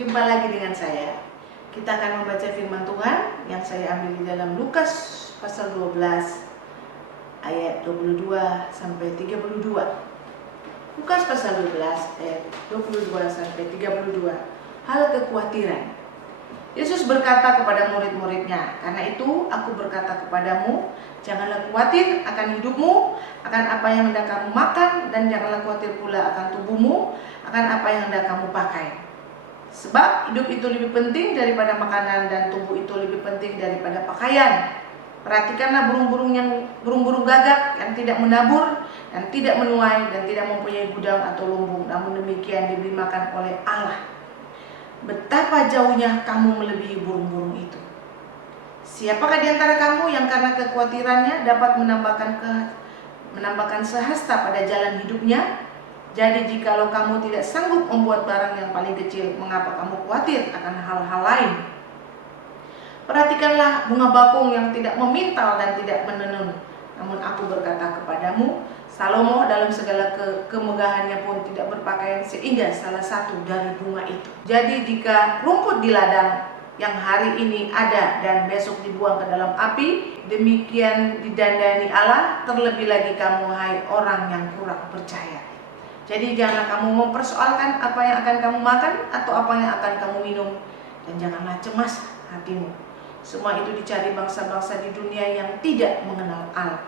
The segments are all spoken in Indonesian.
Jumpa lagi dengan saya. Kita akan membaca firman Tuhan yang saya ambil di dalam Lukas pasal 12 ayat 22 sampai 32. Lukas pasal 12 ayat 22 sampai 32. Hal kekhawatiran. Yesus berkata kepada murid-muridnya, "Karena itu aku berkata kepadamu, janganlah khawatir akan hidupmu, akan apa yang hendak kamu makan, dan janganlah khawatir pula akan tubuhmu, akan apa yang hendak kamu pakai. Sebab hidup itu lebih penting daripada makanan, dan tubuh itu lebih penting daripada pakaian. Perhatikanlah burung-burung gagak yang tidak menabur dan tidak menuai dan tidak mempunyai gudang atau lumbung, namun demikian diberi makan oleh Allah. Betapa jauhnya kamu melebihi burung-burung itu. Siapakah di antara kamu yang karena kekhawatirannya dapat menambahkan sehasta pada jalan hidupnya? Jadi jikalau kamu tidak sanggup membuat barang yang paling kecil, mengapa kamu khawatir akan hal-hal lain? Perhatikanlah bunga bakung yang tidak memintal dan tidak menenun. Namun aku berkata kepadamu, Salomo dalam segala kemegahannya pun tidak berpakaian sehingga salah satu dari bunga itu. Jadi jika rumput di ladang yang hari ini ada dan besok dibuang ke dalam api, demikian didandani Allah, terlebih lagi kamu hai orang yang kurang percaya. Jadi janganlah kamu mempersoalkan apa yang akan kamu makan atau apa yang akan kamu minum, dan janganlah cemas hatimu. Semua itu dicari bangsa-bangsa di dunia yang tidak mengenal Allah.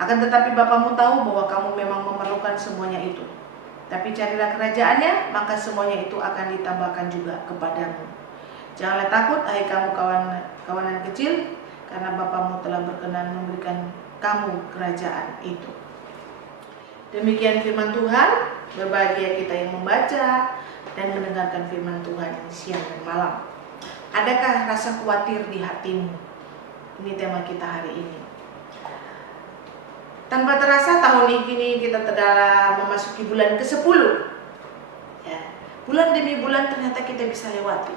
Akan tetapi Bapamu tahu bahwa kamu memang memerlukan semuanya itu. Tapi carilah kerajaannya, maka semuanya itu akan ditambahkan juga kepadamu. Janganlah takut, hai kamu kawanan kecil, karena Bapamu telah berkenan memberikan kamu kerajaan itu." Demikian firman Tuhan. Berbahagia kita yang membaca dan mendengarkan firman Tuhan siang dan malam. Adakah rasa khawatir di hatimu? Ini tema kita hari ini. Tanpa terasa tahun ini kita telah memasuki bulan ke-10. Ya, bulan demi bulan ternyata kita bisa lewati.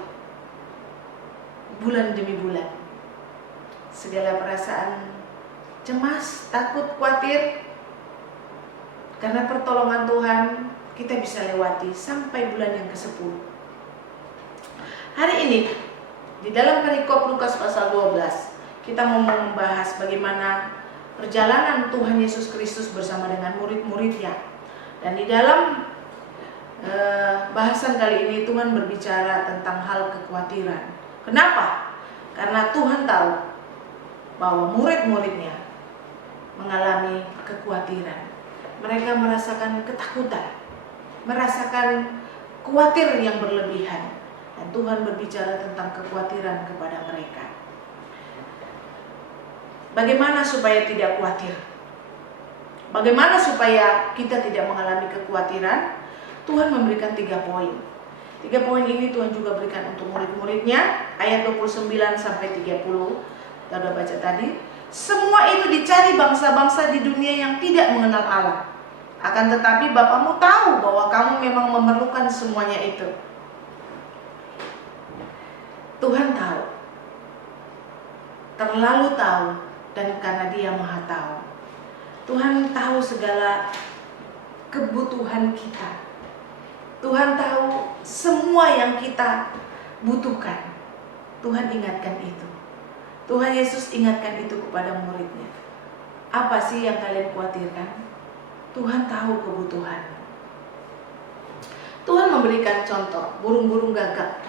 Bulan demi bulan. Segala perasaan cemas, takut, khawatir, karena pertolongan Tuhan kita bisa lewati sampai bulan yang ke-10. Hari ini di dalam perikop Lukas pasal 12 kita mau membahas bagaimana perjalanan Tuhan Yesus Kristus bersama dengan murid-muridnya. Dan di dalam bahasan kali ini Tuhan berbicara tentang hal kekhawatiran. Kenapa? Karena Tuhan tahu bahwa murid-muridnya mengalami kekhawatiran. Mereka merasakan ketakutan, merasakan khawatir yang berlebihan. Dan Tuhan berbicara tentang kekhawatiran kepada mereka. Bagaimana supaya tidak khawatir? Bagaimana supaya kita tidak mengalami kekhawatiran? Tuhan memberikan 3 poin. 3 poin ini Tuhan juga berikan untuk murid-muridnya. Ayat 29 sampai 30. Kita sudah baca tadi. Semua itu dicari bangsa-bangsa di dunia yang tidak mengenal Allah. Akan tetapi Bapamu tahu bahwa kamu memang memerlukan semuanya itu. Tuhan tahu. Terlalu tahu, dan karena Dia Maha tahu. Tuhan tahu segala kebutuhan kita. Tuhan tahu semua yang kita butuhkan. Tuhan ingatkan itu. Tuhan Yesus ingatkan itu kepada muridnya. Apa sih yang kalian khawatirkan? Tuhan tahu kebutuhan. Tuhan memberikan contoh burung-burung gagak.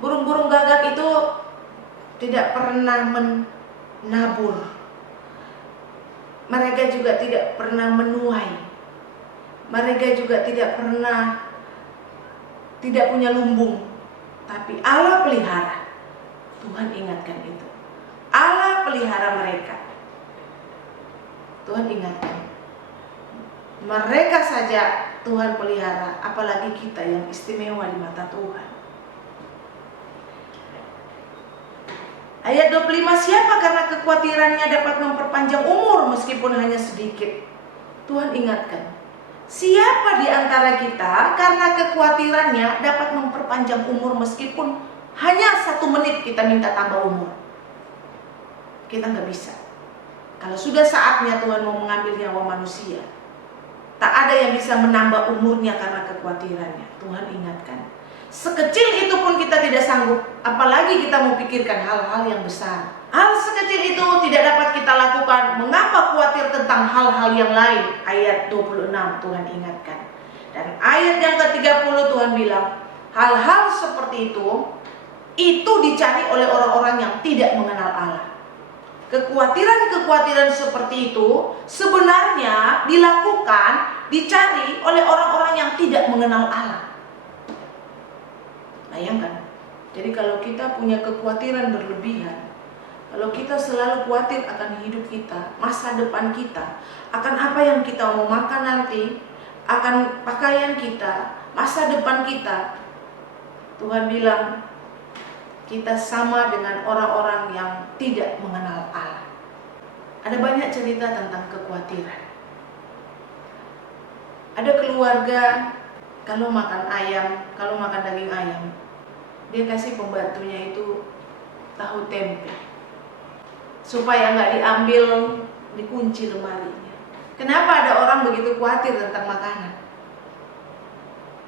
Burung-burung gagak itu tidak pernah menabur. Mereka juga tidak pernah menuai. Mereka juga tidak punya lumbung. Tapi Allah pelihara. Tuhan ingatkan itu. Allah pelihara mereka. Tuhan ingatkan. Mereka saja Tuhan pelihara, apalagi kita yang istimewa di mata Tuhan. Ayat 25, siapa karena kekhawatirannya dapat memperpanjang umur meskipun hanya sedikit? Tuhan ingatkan. Siapa di antara kita karena kekhawatirannya dapat memperpanjang umur meskipun hanya 1 menit kita minta tambah umur? Kita nggak bisa. Kalau sudah saatnya Tuhan mau mengambil nyawa manusia, Tak ada yang bisa menambah umurnya karena kekhawatirannya. Tuhan ingatkan. Sekecil itu pun kita tidak sanggup, apalagi kita mau pikirkan hal-hal yang besar. Hal sekecil itu tidak dapat kita lakukan. Mengapa khawatir tentang hal-hal yang lain? Ayat 26 Tuhan ingatkan. Dan ayat yang ke-30 Tuhan bilang, hal-hal seperti itu dicari oleh orang-orang yang tidak mengenal Allah. Kekhawatiran-kekhawatiran seperti itu sebenarnya dilakukan, dicari oleh orang-orang yang tidak mengenal Allah. Bayangkan, jadi kalau kita punya kekhawatiran berlebihan, kalau kita selalu khawatir akan hidup kita, masa depan kita, akan apa yang kita mau makan nanti, akan pakaian kita, masa depan kita, Tuhan bilang, kita sama dengan orang-orang yang tidak mengenal Allah. Ada banyak cerita tentang kekhawatiran. Ada keluarga, kalau makan ayam, kalau makan daging ayam, dia kasih pembantunya itu tahu tempe, supaya nggak diambil, dikunci lemarinya. Kenapa ada orang begitu khawatir tentang makanan?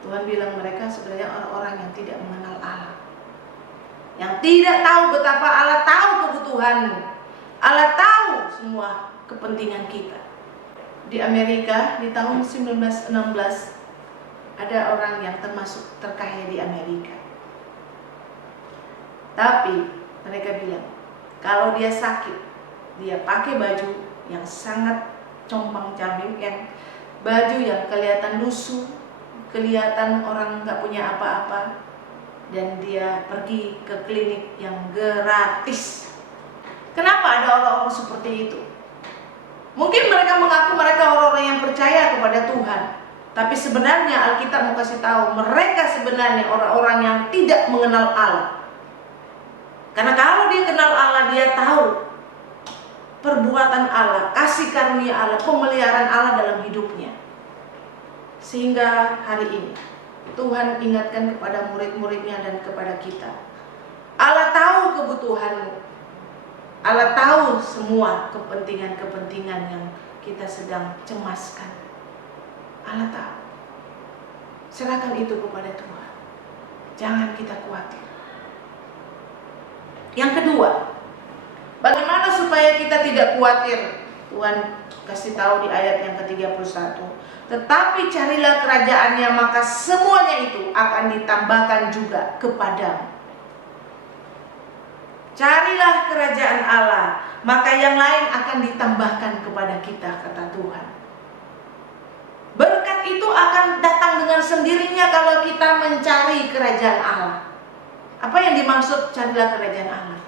Tuhan bilang mereka sebenarnya orang-orang yang tidak mengenal Allah, yang tidak tahu betapa Allah tahu kebutuhanmu. Allah tahu semua kepentingan kita. Di Amerika di tahun 1916 ada orang yang termasuk terkaya di Amerika. Tapi mereka bilang kalau dia sakit, dia pakai baju yang sangat compang-camping, yang baju yang kelihatan lusuh, kelihatan orang nggak punya apa-apa, dan dia pergi ke klinik yang gratis. Kenapa ada orang-orang seperti itu? Mungkin mereka mengaku mereka orang-orang yang percaya kepada Tuhan, tapi sebenarnya Alkitab mau kasih tahu mereka sebenarnya orang-orang yang tidak mengenal Allah. Karena kalau dia kenal Allah, dia tahu perbuatan Allah, kasih karunia Allah, pemeliharaan Allah dalam hidupnya. Sehingga hari ini Tuhan ingatkan kepada murid-muridnya dan kepada kita, Allah tahu kebutuhanmu, Allah tahu semua kepentingan-kepentingan yang kita sedang cemaskan. Allah tahu. Serahkan itu kepada Tuhan. Jangan kita khawatir. Yang kedua, bagaimana supaya kita tidak khawatir? Tuhan kasih tahu di ayat yang ke-31. Tetapi carilah kerajaannya, maka semuanya itu akan ditambahkan juga kepadamu. Carilah kerajaan Allah, maka yang lain akan ditambahkan kepada kita, kata Tuhan. Berkat itu akan datang dengan sendirinya kalau kita mencari kerajaan Allah. Apa yang dimaksud carilah kerajaan Allah?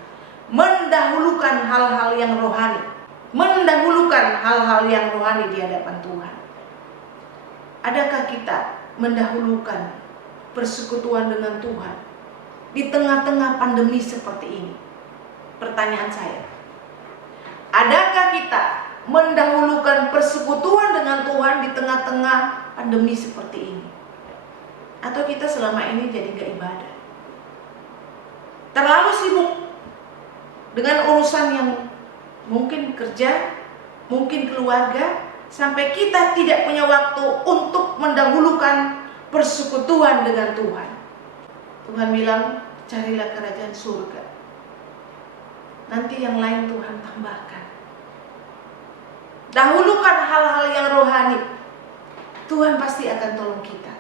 Mendahulukan hal-hal yang rohani. Mendahulukan hal-hal yang rohani di hadapan Tuhan. Adakah kita mendahulukan persekutuan dengan Tuhan di tengah-tengah pandemi seperti ini? Pertanyaan saya, adakah kita mendahulukan persekutuan dengan Tuhan di tengah-tengah pandemi seperti ini? Atau kita selama ini jadi gak ibadah? Terlalu sibuk dengan urusan yang mungkin kerja, mungkin keluarga, sampai kita tidak punya waktu untuk mendahulukan persekutuan dengan Tuhan. Tuhan bilang, carilah kerajaan surga. Nanti yang lain Tuhan tambahkan. Dahulukan hal-hal yang rohani. Tuhan pasti akan tolong kita.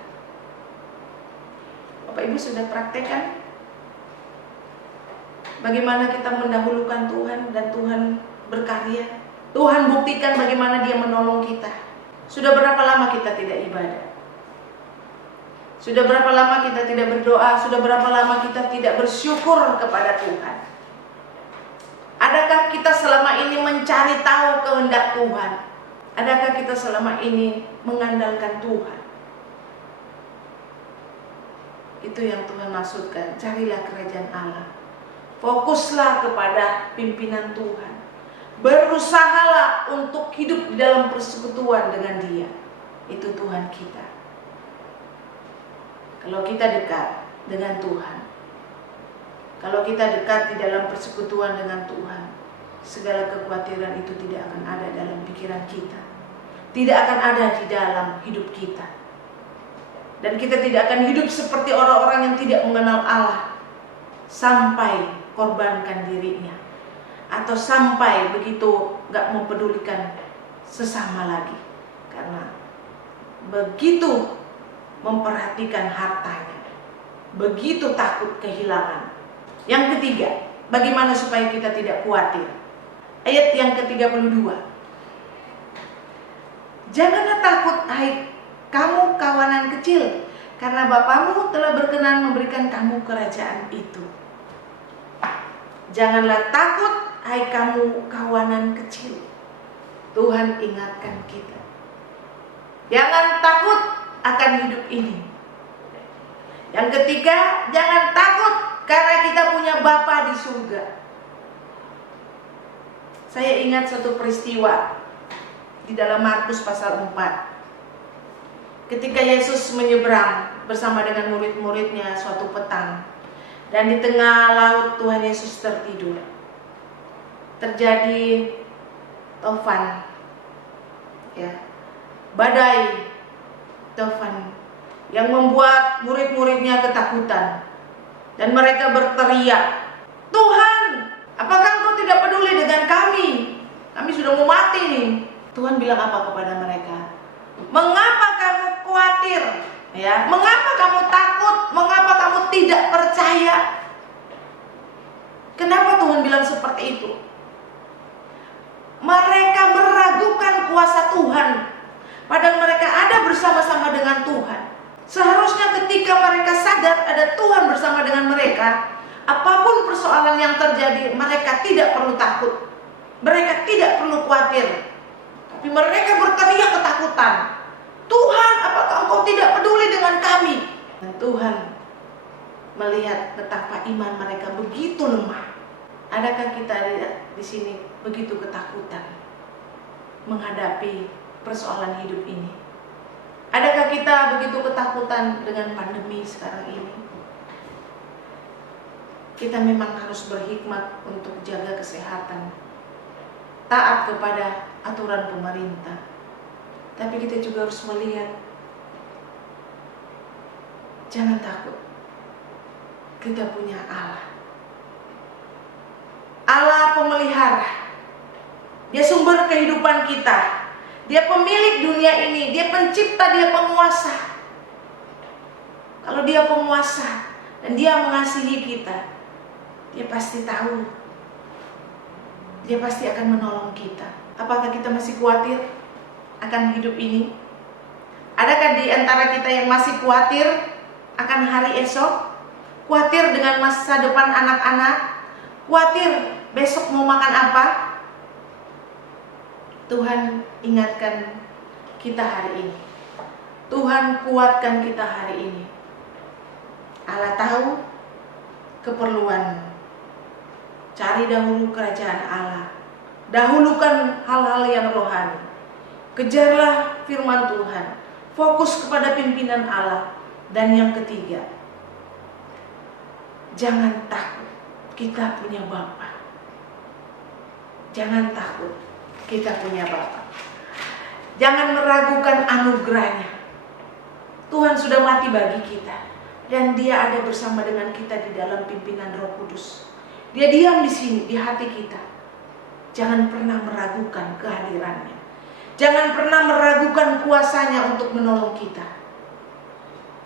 Bapak Ibu sudah praktekkan? Bagaimana kita mendahulukan Tuhan dan Tuhan berkarya? Tuhan buktikan bagaimana Dia menolong kita. Sudah berapa lama kita tidak ibadah? Sudah berapa lama kita tidak berdoa? Sudah berapa lama kita tidak bersyukur kepada Tuhan? Adakah kita selama ini mencari tahu kehendak Tuhan? Adakah kita selama ini mengandalkan Tuhan? Itu yang Tuhan maksudkan. Carilah kerajaan Allah. Fokuslah kepada pimpinan Tuhan. Berusahalah untuk hidup di dalam persekutuan dengan Dia. Itu Tuhan kita. Kalau kita dekat dengan Tuhan, kalau kita dekat di dalam persekutuan dengan Tuhan, segala kekhawatiran itu tidak akan ada dalam pikiran kita. tidak akan ada di dalam hidup kita. Dan kita tidak akan hidup seperti orang-orang yang tidak mengenal Allah sampai korbankan dirinya, atau sampai begitu gak mempedulikan sesama lagi, karena begitu memperhatikan hartanya, begitu takut kehilangan. Yang ketiga, bagaimana supaya kita tidak khawatir? Ayat yang ke-32. Janganlah takut, hai kamu kawanan kecil, karena Bapamu telah berkenan memberikan kamu kerajaan itu. Janganlah takut, hai kamu kawanan kecil. Tuhan ingatkan kita, jangan takut akan hidup ini. Yang ketiga, jangan takut karena kita punya Bapa di surga. Saya ingat satu peristiwa di dalam Markus pasal 4. Ketika Yesus menyeberang bersama dengan murid-muridnya suatu petang, dan di tengah laut Tuhan Yesus tertidur. Terjadi tofan, ya, badai tofan yang membuat murid-muridnya ketakutan, dan mereka berteriak, Tuhan, apakah Engkau tidak peduli dengan kami? Kami sudah mau mati nih. Tuhan bilang apa kepada mereka? Mengapa kamu khawatir? Ya, mengapa kamu takut? Mengapa kamu tidak percaya? Kenapa Tuhan bilang seperti itu? Mereka meragukan kuasa Tuhan, padahal mereka ada bersama-sama dengan Tuhan. Seharusnya ketika mereka sadar ada Tuhan bersama dengan mereka, apapun persoalan yang terjadi, mereka tidak perlu takut, mereka tidak perlu khawatir. Tapi mereka berteriak ketakutan, Tuhan, apakah Engkau tidak peduli dengan kami? Dan Tuhan melihat betapa iman mereka begitu lemah. Adakah kita di sini begitu ketakutan menghadapi persoalan hidup ini? Adakah kita begitu ketakutan dengan pandemi sekarang ini? Kita memang harus berhikmat untuk jaga kesehatan, taat kepada aturan pemerintah. Tapi kita juga harus melihat, jangan takut, kita punya Allah. Allah pemelihara, Dia sumber kehidupan kita, Dia pemilik dunia ini, Dia pencipta, Dia penguasa. Kalau Dia penguasa dan Dia mengasihi kita, Dia pasti tahu, Dia pasti akan menolong kita. Apakah kita masih khawatir akan hidup ini? Adakah di antara kita yang masih khawatir akan hari esok? Khawatir dengan masa depan anak-anak? Khawatir besok mau makan apa? Tuhan ingatkan kita hari ini. Tuhan kuatkan kita hari ini. Allah tahu keperluan. Cari dahulu kerajaan Allah. Dahulukan hal-hal yang rohani. Kejarlah firman Tuhan. Fokus kepada pimpinan Allah. Dan yang ketiga, jangan takut, kita punya Bapa. Jangan takut, kita punya Bapa. Jangan meragukan anugerahnya. Tuhan sudah mati bagi kita, dan Dia ada bersama dengan kita di dalam pimpinan Roh Kudus. Dia diam di sini, di hati kita. Jangan pernah meragukan kehadirannya. Jangan pernah meragukan kuasanya untuk menolong kita.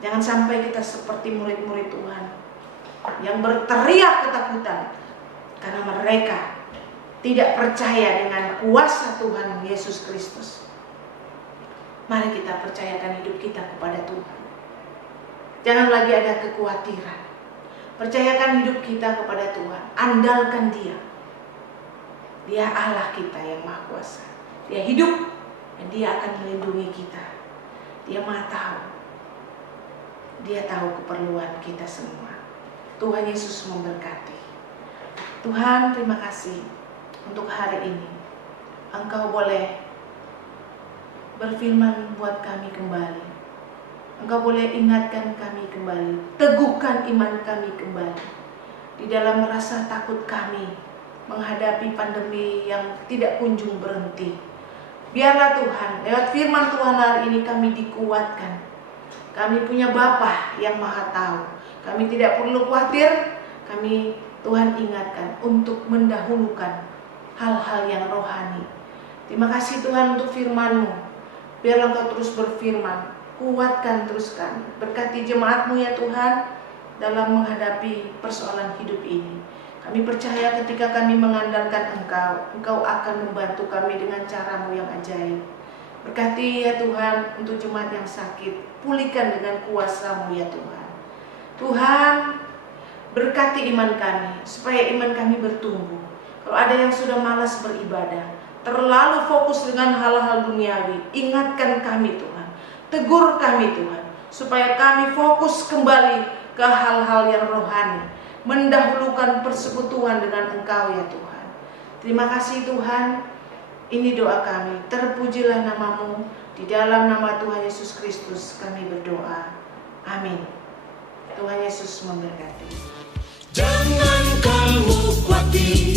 Jangan sampai kita seperti murid-murid Tuhan yang berteriak ketakutan karena mereka tidak percaya dengan kuasa Tuhan Yesus Kristus. Mari kita percayakan hidup kita kepada Tuhan. Jangan lagi ada kekhawatiran. Percayakan hidup kita kepada Tuhan. Andalkan Dia. Dia Allah kita yang Maha Kuasa. Dia hidup dan Dia akan melindungi kita. Dia Maha tahu. Dia tahu keperluan kita semua. Tuhan Yesus memberkati. Tuhan, terima kasih untuk hari ini. Engkau boleh berfirman buat kami kembali. Engkau boleh ingatkan kami kembali. Teguhkan iman kami kembali. Di dalam rasa takut kami menghadapi pandemi yang tidak kunjung berhenti. Biarlah Tuhan, lewat firman Tuhan hari ini kami dikuatkan. Kami punya Bapa yang Maha Tahu. Kami tidak perlu khawatir. Kami, Tuhan, ingatkan untuk mendahulukan hal-hal yang rohani. Terima kasih Tuhan untuk firman-Mu. Biarlah Engkau terus berfirman, kuatkan terus kami. Berkati jemaat-Mu ya Tuhan dalam menghadapi persoalan hidup ini. Kami percaya ketika kami mengandalkan Engkau, Engkau akan membantu kami dengan cara-Mu yang ajaib. Berkati ya Tuhan untuk jemaat yang sakit, pulihkan dengan kuasa-Mu ya Tuhan. Tuhan, berkati iman kami, supaya iman kami bertumbuh. Kalau ada yang sudah malas beribadah, terlalu fokus dengan hal-hal duniawi, ingatkan kami Tuhan, tegur kami Tuhan, supaya kami fokus kembali ke hal-hal yang rohani, mendahulukan persekutuan dengan Engkau ya Tuhan. Terima kasih Tuhan, ini doa kami, terpujilah nama-Mu, di dalam nama Tuhan Yesus Kristus kami berdoa, amin. Tuhan Yesus memberkati. Jangan kamu khawatir.